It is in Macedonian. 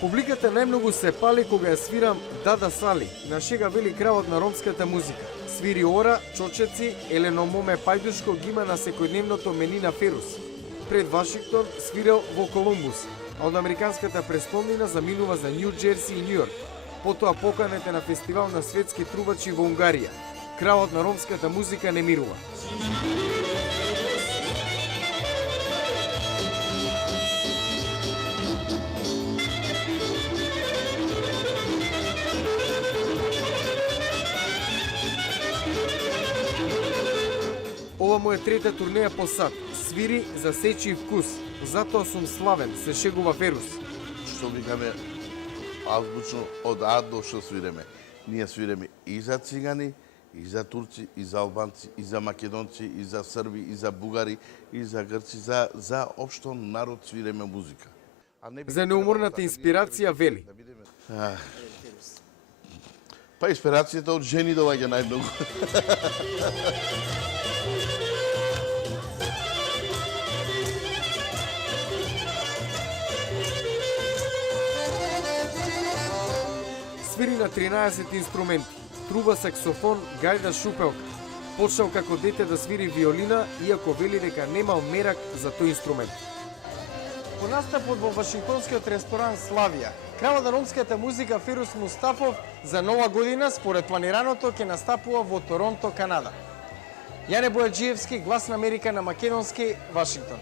Публиката најмногу се пали кога ја свирам Дада Сали, на шега вели кралот на ромската музика. Свири ора, чочеци, Елено Моме Пајдушко ги има на секојдневното мени на Ферус. Пред Вашингтон свирел во Колумбус, а од американската престолнина заминува за Нью Джерси и Нью Йорк. Потоа поканете на фестивал на светски трубачи во Унгарија. Кралот на ромската музика не мирува. Ова му е трета турнеја по сад. Свири за сечи вкус. Затоа сум славен, се шегува Ферус. Што викаме азбучно од А до Ш свиреме. Ние свиреме и за цигани, и за турци, и за албанци, и за македонци, и за срби, и за бугари, и за грци, за општо народ свиреме музика. За неуморната инспирација вели. Па инспирацијата од жени доаѓа најмногу. Свири на 13 инструменти. Труба, саксофон, гајда, шупелка. Почнал како дете да свири виолина, иако вели дека немал мерак за тој инструмент. По настапот во Вашингтонскиот ресторан Славија, кралот на ромската музика Ферус Мустафов за Нова година според планираното ќе настапува во Торонто, Канада. Јане Бојаджиевски, Глас на Америка на македонски, Вашингтон.